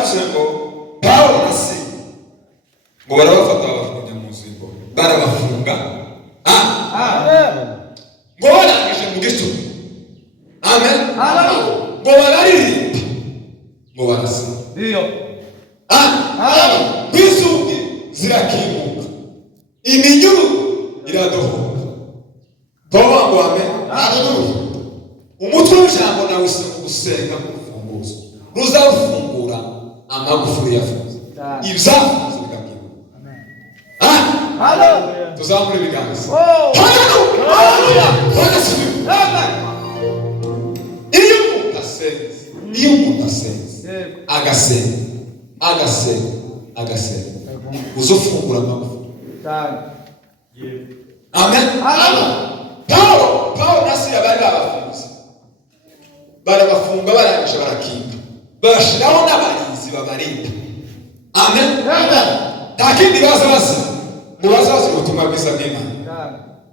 yaravuze ngo Pawulo na Sila ngo barabafata babajugunya mu nzigo barabafunga. Ngo barangije mu gicuku. Amen. Ngo bararirimba ngo barasa. Inzugi zirakinguka, iminyururu iradohoka. Toba ngo amen. Umutwe w'ijambo nawe usenga k'urufunguzo ruzafungura amagufuri yafunze, ibyafunze bigakinguka. Tuzamure ibiganza. Iyo umuntu asenze agasenga uzofungura amagufuri. Amen. Pawulo na Sila bari babafunze, barabafunga barangije barakinga, bashiraho n'abarinzi babarinda. Amen. Nta kindi bazabaza ngo bazabaze ubutumwa bwiza bw'Imana.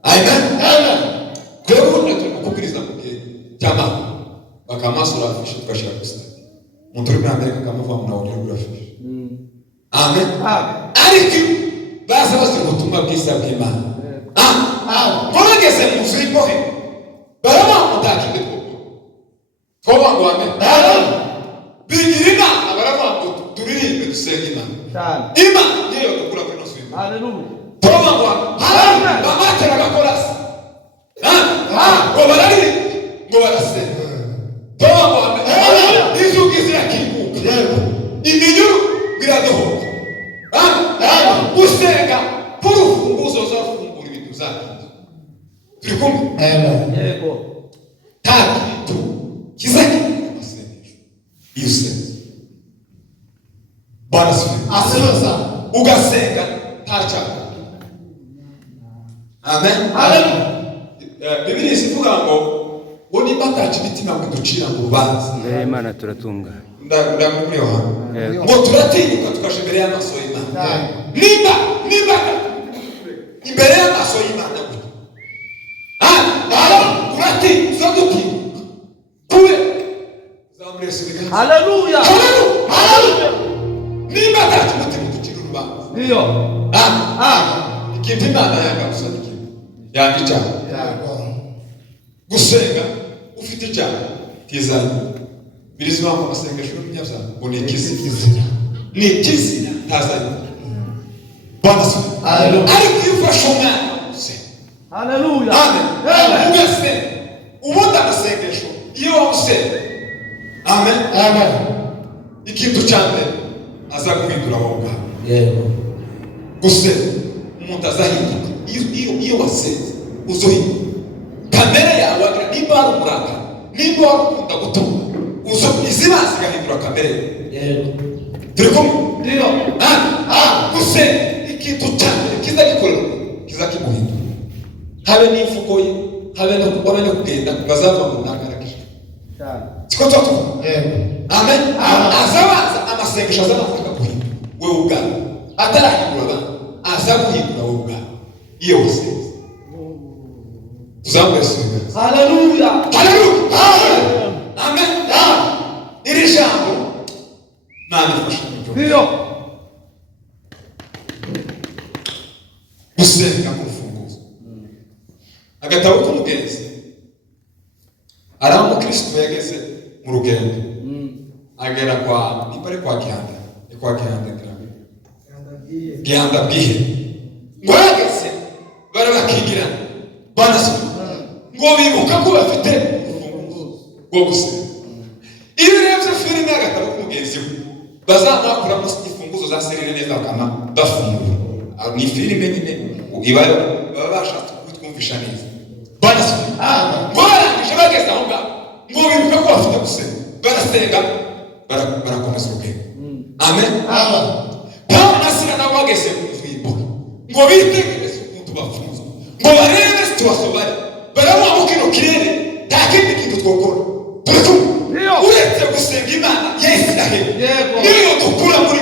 Amen. Rero ubundi turi kukubwiriza mu gihe cy'amahoro bakamasura afishe twashaka gusa umuntu uri muri Amerika akamuvuga ngo nawe uri afishe. Amen. Ariko bazabaze ubutumwa bwiza bw'Imana. Bageze mu nzu y'imbohe baramwamudakinde twoba ngo amen. Bigira inama baravuga ngo turirimbe dusenge Imana. Imana niyo dukura kuri nosu y'Imana. Twoba ngo amen. Bamatera agakorasi ngo bararirimbe ngo barasenga. Twoba ngo amen. Inzugi zirakinguka, iminyururu biradohoka. Gusenga k'urufunguzo uzafungura ibintu zakinze. Turi kumwe? Yego. Tatu kizakinguka amasengesho iyo usenze. Bwana asifiwe. Ugasenga ntacyaha. Amen. Bibiliya ivuga ngo niba ataca imitima ngo ducira mu rubanza. Imana turatunga. Ndamuri Yohana. Ngo turatinyuka tukaje imbere y'amaso y'Imana. Niba imbere y'amaso y'Imana gute? Uratinyuka dutinyuka. Kube. Zamurese biganza. Haleluya. Niba ataca umutima ducira urubanza. Iyo. Ikintu Imana yanga gusa n'ikintu. Yanga icyaha. Gusenga ufite icyaha kizanye. Birizwa mu masengesho y'umunyabyaha ngo ni ikizira. Ni ikizira ntazanye. Bwana asifiwe. Ariko iyo ufashe umwana usenga. Haleluya. Amen. Ugasenga. Ubundi amasengesho iyo wamusenga. Amen. Ikintu cya mbere aza guhindura wowe ubwawe. Yego. Gusenga umuntu azahinduka. Iyo wasenze uzohinduka. Kamere yawe nimba ari umurakara, nimba wakunda gutunga, izibanza igahindura kamere. Yego. Turi kumwe? Ndio. Gusenga ikintu cya mbere kiza gikorera kiza kimuhindura. Habe n'ifuko ye, habe no kugenda bazava mu ntagaragije. Siko toto. Amen. Azabanza amasengesho azabanza akaguhindura wewe ubwawe. Atarahindura abantu azaguhindura wowe ubwawe. Iyo wasenze tuzamwese. Haleluya. Amen. Iri jambo nani fasha. Ndio. Gusenga kufunguza. Agatabo k'umugenzi aramu Kristo yageze mu rugendo. Agera kwa nipare kwa Gihanda. Kwa Gihanda grabe. Gihanda bwihe. Ngo yageze barabakigira. Bwana asifiwe. Ngo bibuka ko bafite urufunguzo rwo gusenga. Iyo urebye filime y'agatabo k'umugenzi we bazamakura mu ifunguzo za serire neza bakama bafungura. Ni filime nyine ibayo baba bashatse kutwumvisha neza. Bwana asifiwe. Ngo barangije bageze aho ngaho ngo bibuka ko bafite gusenga. Barasenga barakomeza urugendo. Amen. Pawulo na Sila nabo bageze mu mvimbo ngo bitegereze ukuntu bafunze. Ngo barebe situation bari baramuha mu kino kirere nta kindi kintu twokora. Uretse gusenga Imana y'Isiraheli niyo dukura muri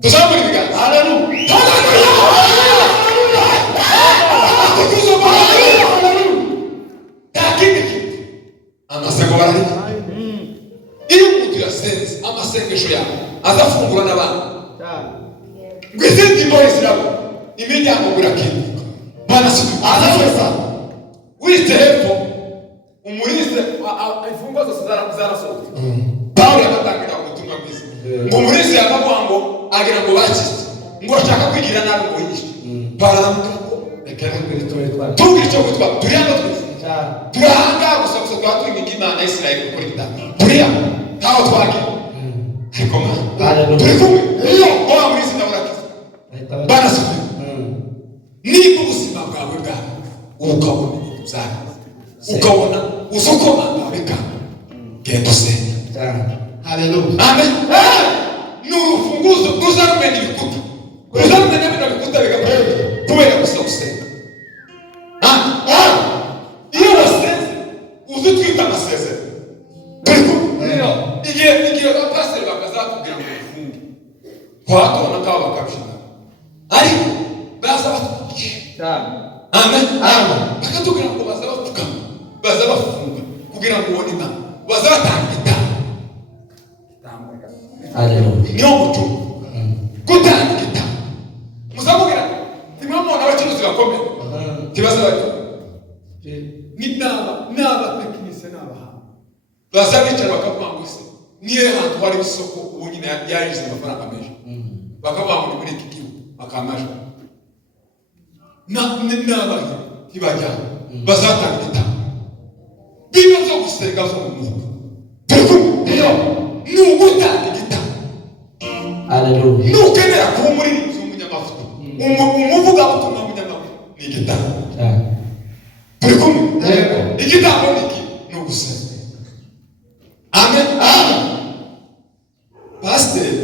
tuzamura ibiganza. Haleluya. Nta kindi kintu amasengo barari. Iyo umuntu dusenze amasengesho yawe azafungura n'abantu ngo izindi mbohe zirabo imiryango irakinguka banasubiza wite hepfo umurize imfungwa zose zarasohoka Pawulo yamatangira ubutumwa bwiza ngo umurize yakavuga ngo agira ngo bakize ngo ashaka kwigira nabi ngo yigishe baramubwira ngo reka tubwire icyo gutwa turi hano twese turahanga gusa twatwinga Imana ya Isirayeli gukora ibitabo turiya ntaho twagira ariko turi kumwe iyo oya murize ndaburakiza banasubiza niba ubuzima bwawe bwawe ukabona ibintu byawe ukabona uzukoma bika genda usenga haleluya amen ni urufunguzo ruzarumenya ibikuta ruzarumenya bino bikuta bigakora kubera gusa gusenga iyo wasenze uzi twita amasezerano igihe abapasiteri bakazakubwira ngo ufunge twatubona kabo bakabishaka ariko baza batwigisha amen bakatubwira ngo baza bapfukama baza bafunga kugira ngo ubone Imana baza batanga igitabo niyo muco gutanga igitabo muzamubwira nimwe mubona abacuruzi bakomeye tibaza bati n'abatekinisiye n'abahanga baza bicara bakavuga ngo se niyo hantu hari isoko ubu nyine yayize amafaranga menshi bakavuga ngo ni muri iki gihugu bakamajwe n'abahe ntibajyana bazatanga igitabo biba zo gusenga zo mu mwuka iyo ni ugutanga igitabo nukenera kuba umuririmbyi w'umunyamavuta umuvugabutumwa w'umunyamavuta ni igitabo turi kumwe igitabo ni iki ni ugusenga amen pasiteri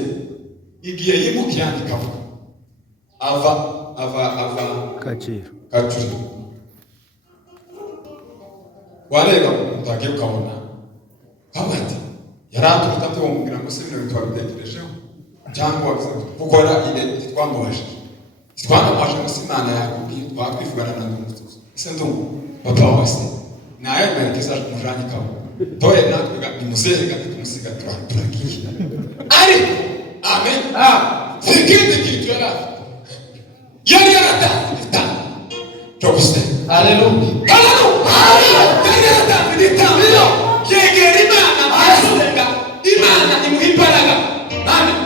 igihe yimuka yandika ava Kacyiru wareba utagiye ukabona kabati yaraturutse tumubwira ngo se bino twabitekerejeho cyangwa gukora ile twamubashije ngo Imana yakubwiye twakwivugana na ndumutuzo ese ndumva papa wase naye merekeza kumujanye kabo toye natwe imusehe gati tumusiga turagiye ariko amen sikindi kitu yari yaratanze igitabo cyo gusenga haleluya yari yaratanze igitabo yegera Imana arasenga Imana imuha imbaraga amen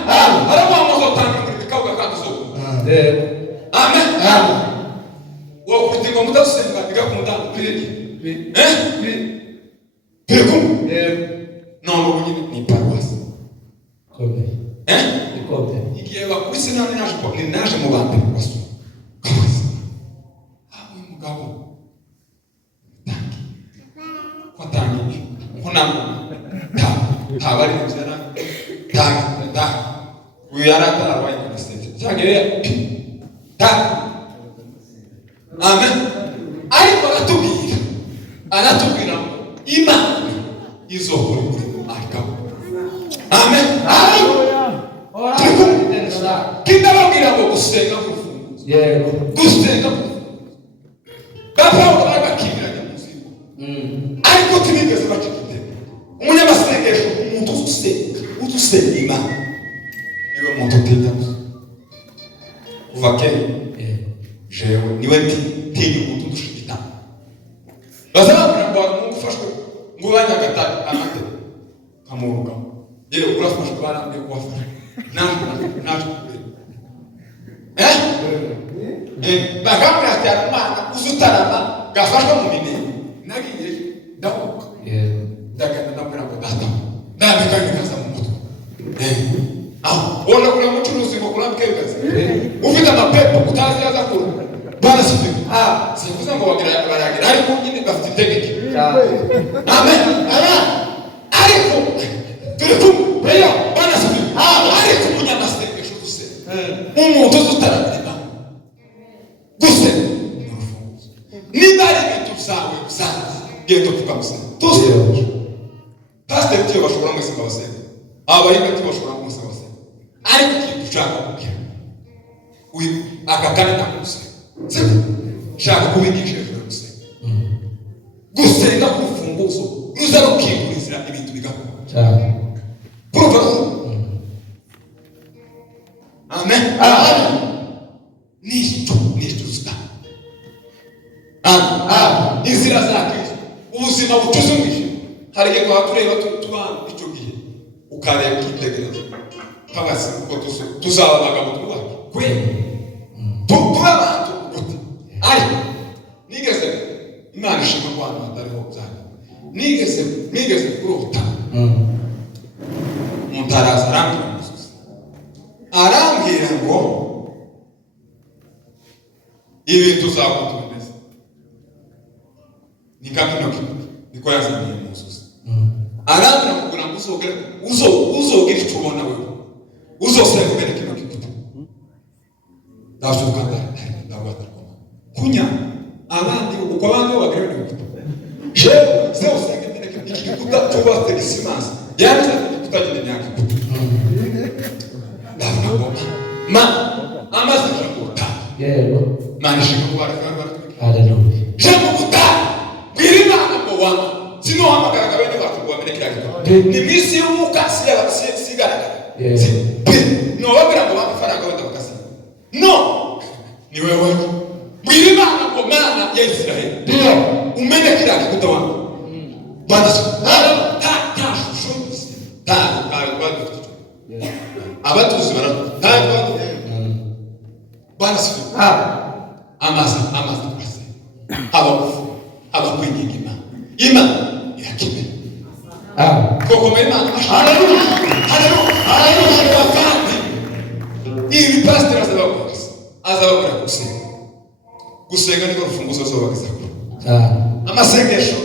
aramuha uzotanga ibikabwa kandi uzokumva amen wowe kugira ngo mudasenga bigakunda none ubu nyine ni paruwasi igihe bakubise naje mu bandi basura uyu mugabo watangiye ko ntaba ari inzara uyu yaratarabaye kanisete cyangwa amen ariko aratubwira ngo Imana izokora umurimo arikamo amen kindababwira ngo gusenga kurufunguzo gusenga Pawulo bagakibiranye muzimu ariko tubigeze bacikite umunyamasengesho umuntu udusenga Imana niwe muntu utinya kuva kera jewe niwe ntinya umuntu udushigita bazababwira ngo umuntu ufashwe ngo banyagatari amate kamuruga yero urafashwe barambiye kuwafasha naje bakambwira ati Imana uzutarama gafashwa mu minene nagiye ndahuka ndagenda ndambwira ngo data ndabikanyikaza mu mutwe ubona kuri umucuruzi ngo kurambikegaza ufite amapepo utazi yaza kuru barasubika sivuze ngo baragira ariko nyine bafite itegeko amen ariko turi kumwe barasubika ariko umunyamasengesho dusenga umuntu uzutarama gusenga niba ari ibintu byawe genda uvuga gusenga tusenga pasiteri tiyo bashobora mwese babasenga abahinga tiyo bashobora mwese babasenga ariko ikintu ushaka kubwira aka kanya nakugusenga shaka kubigisha hejuru gusenga gusenga k'urufunguzo ruza rukingura inzira ibintu bigakora tureba tubana icyo gihe ukareba ukitegereza kabasi uko tuzaba abagabo twubake kwe tuba abantu gute ariko nigeze Imana ishima ko hano hatariho byanga nigeze kurota Muntaraza arambwira ngo ibi tuzakutumeza nikakino niko yazaniye Musozi arambwira kugura ngo uzogera icyo ubona wewe uzosanga mbere kino kikuta ndashuka ndabwata kunya abandi uko abandi bagera ni je se usanga mbere kikuta cyo basta gisimasi yanze kutagira imyaka ma amaze kuruta yego mani shiko kwa haleluya jambo kuta birima ngo wana sino hamagara kabene watu kwa mbere kila ni misi y'umukasi sigara no wabira ngo bafaranga wenda bakasi no ni wewe birima ngo mana ya Israeli ndio umene kila kikuta wangu bana ta shushu ta abatuzi baratu bana sifu amasa kwase aba kwingima ima yakime koko mema haleluya ibi pastor azabakora gusenga niko rufunguzo zo bageza amasengesho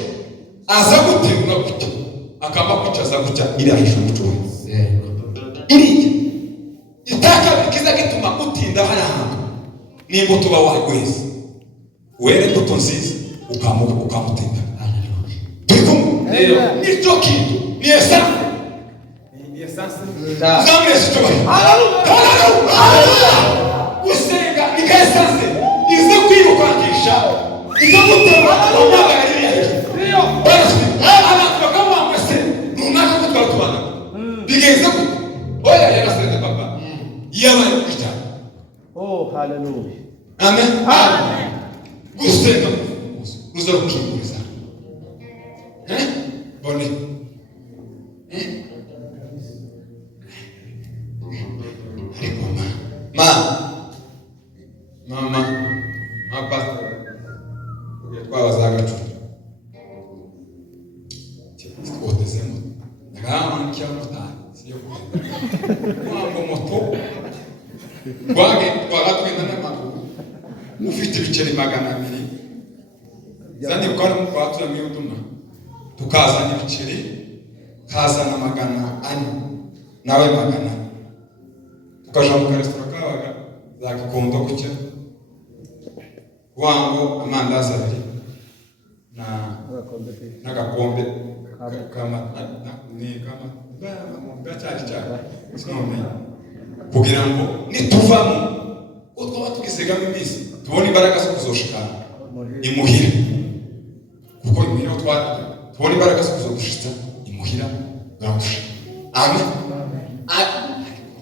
aza gutegura gutya akamba kwicaza gutya irashisha umuco irije itaka bikiza gituma utinda hana hantu nimbo tuba wagweza were mbuto nziza ukamutinda haleluya nicho kintu ni essence zamwe sitoba haleluya usenga nika essence izo kwirukakisha izo gutema umwagari ndio basi ana kama mwese runaka kutwa tubana bigeze ku oya yarasende papa yawe kuta oh haleluya amen amen gusenga uzarukinguriza bone mama pastor twabazaga twotezemo nagama ncyamutana siyo kwamba moto twagatwenda n'amaguru ufite ibiceri 200 zani ukana mu kwatura miyuduma tukazana ibiceri kazana 400 nawe 400 tukaja mu restaurant kabaga za Gikondo kucya wango amandazi abiri na gakombe kama sinome kugira ngo nituvamo utwa tugisegamo imisi tubone imbaraga zo kuzoshikana imuhira kuko imuhira tubone imbaraga zo kuzodushitsa imuhira gahusha amen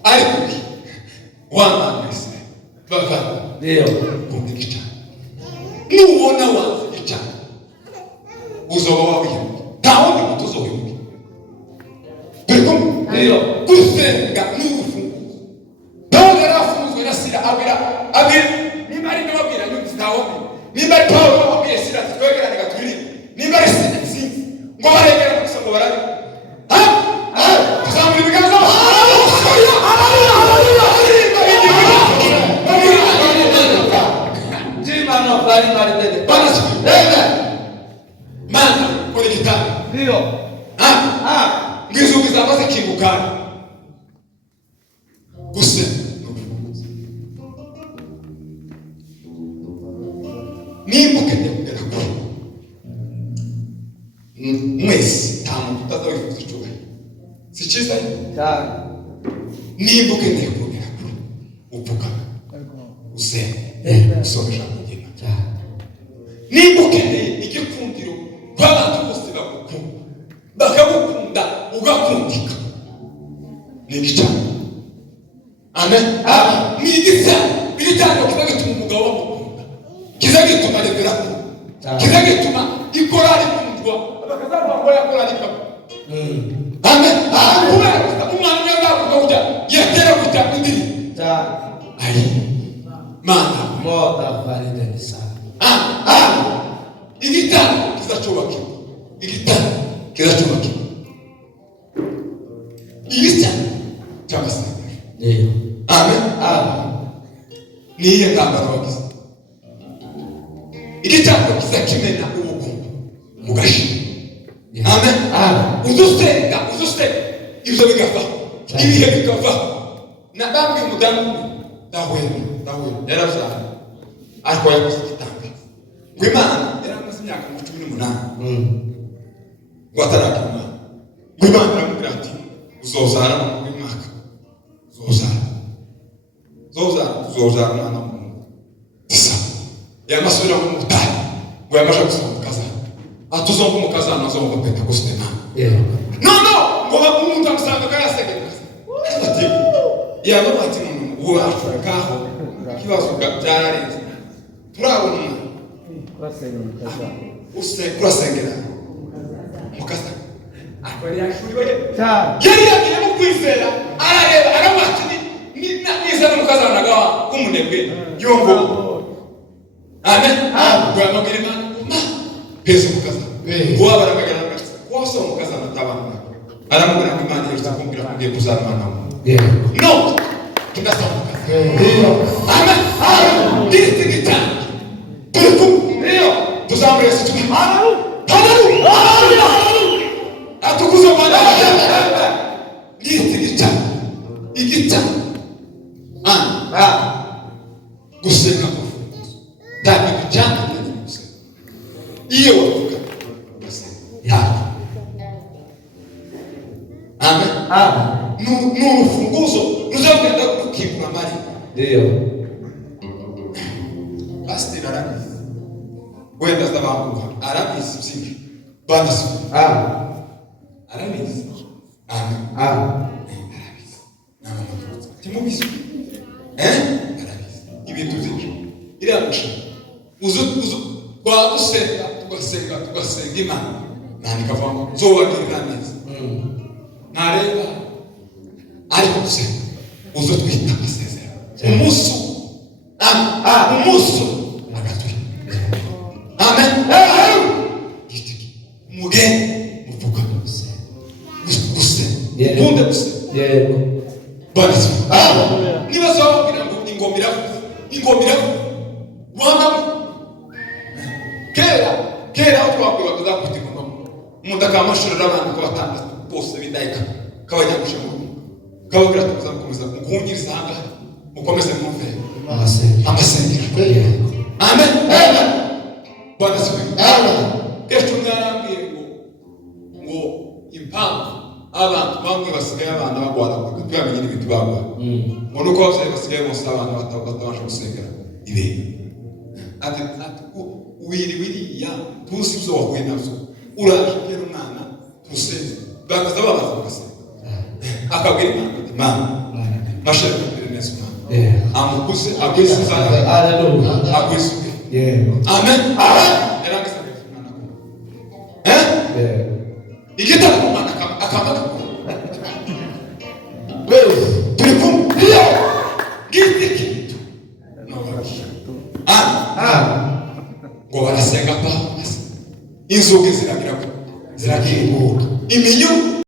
ari kuki wana mese bava ndio kumikita nuona wazi kicha uzoba wabiye taona mutuzo wibuke beko ndio kusenga nufu Paulo rafunzwe na sira abira nimari ndababwira nyuzi taombe nimari Paulo wabwiye sira twegera nigatwiri nimari sinzi ngo baregera kusongo barari kuzamura ibiganza mana kuri gitari ndio ngizugiza amaze kingukana guse nimbuke kugera kure mwese tamu tutazawifuza icuba si cyiza cyane nimbuke kugera kure upfuka usenge usomesha kugena cyane nimbuke igikundiro kw'abantu bose bakagukunda ugakundika ni igicana amen ni igicana ibicana kiza gituma umugabo bamukunda kiza gituma rebera kiza gituma ikorari kundwa abakazarwa ngo yakorari kabo Amen. Kubera umwana yazavuga kujya yegera kujya indiri. Ayi. Mana Moda valida sana. Igitanda kizacubaka. Igitanda kizacubaka. Igitanda cyabasa. Amen. Niye ngamba wagize. Igitanda kizakimena ubukungu mugashi. Amen. Udusenga ibyo bigava. Ibihe bigava. Na bamwe mudamu dawe yaravuze ariko yakoze igitanda. Gwimana yaramaze imyaka 18. Gwatarakima. Gwimana aramubwira ati uzozara mu mwaka. Uzozara mwana mu. Tisa. Yamasubira mu mutari. Ngo yamasha gusoma mukaza. Atuzonga mukaza nazonga Pentecoste na. No, ngo umuntu amusanga kayasegeka. Ati ya no ati uwo ashakaho kibazo gabyareze. Turabona kurasengera mukaza akwari yashuriwe yari yagiye mu kwizera arareba aramwatini niza mukaza nagawa umunebwe yongo. Amen. Gwamagire mana pesa mukaza ngo abaragagana gatse kwose mukaza natabana aramubwira ngo Imana yari kumbwira kugiye kuzana mana no tugasohoka. Amen. Dirigita tuzamure situ. Hallelujah. Atukuza Bwana. Igita. Guseka kwa. Dadi kuchanga ndani guseka. Iyo wavuga. Amen. No funguzo ruzagenda kukibura mari. Ndio. Basti rarani. Wenda zabamuha. Arabisi msingi. Bandisi. Arabisi. Amen. Arabisi. Namama. Timubisi. Arabisi. Ibintu byinshi. Iramusha. Uzu kwa gusenga, tugasenga Imana. Nani kavamo zowagirira neza. Nareba ariko gusenga. Uzu twita amasezerano. Umusu agatwi. Amen. Gitiki. Mugeni muvuga gusa. Munde gusa. Basi. Niba zawabwira ngo ingomira. Wana kera twakwiba kuzakutika ngo umuntu akamashurira abantu ko batandatu bose bidayika kabajyamusha ngo kababwira tuzakomeza kuhungiriza hanga mukomeze mwumve amasengero. Amen. Bwana siwe. Kesho ngarambye ngo impamvu abantu bamwe basigaye abana bagwara ngo tuyamenye ibintu bagwa. Ngo nuko abasore basigaye bose abantu batabasha gusengera ibe. Ati wiri ya tusizo wahuye navyo urashikira umwana tusenze bagaza babaza bagasenga akabwira Imana mashaka kubireneza amukuze agwise sana agwise. Amen. Yarangisa Imana ko igita kumana akamaka turi kumwe gitiki no ngo barasenga pa inzugi zirakinguka iminyu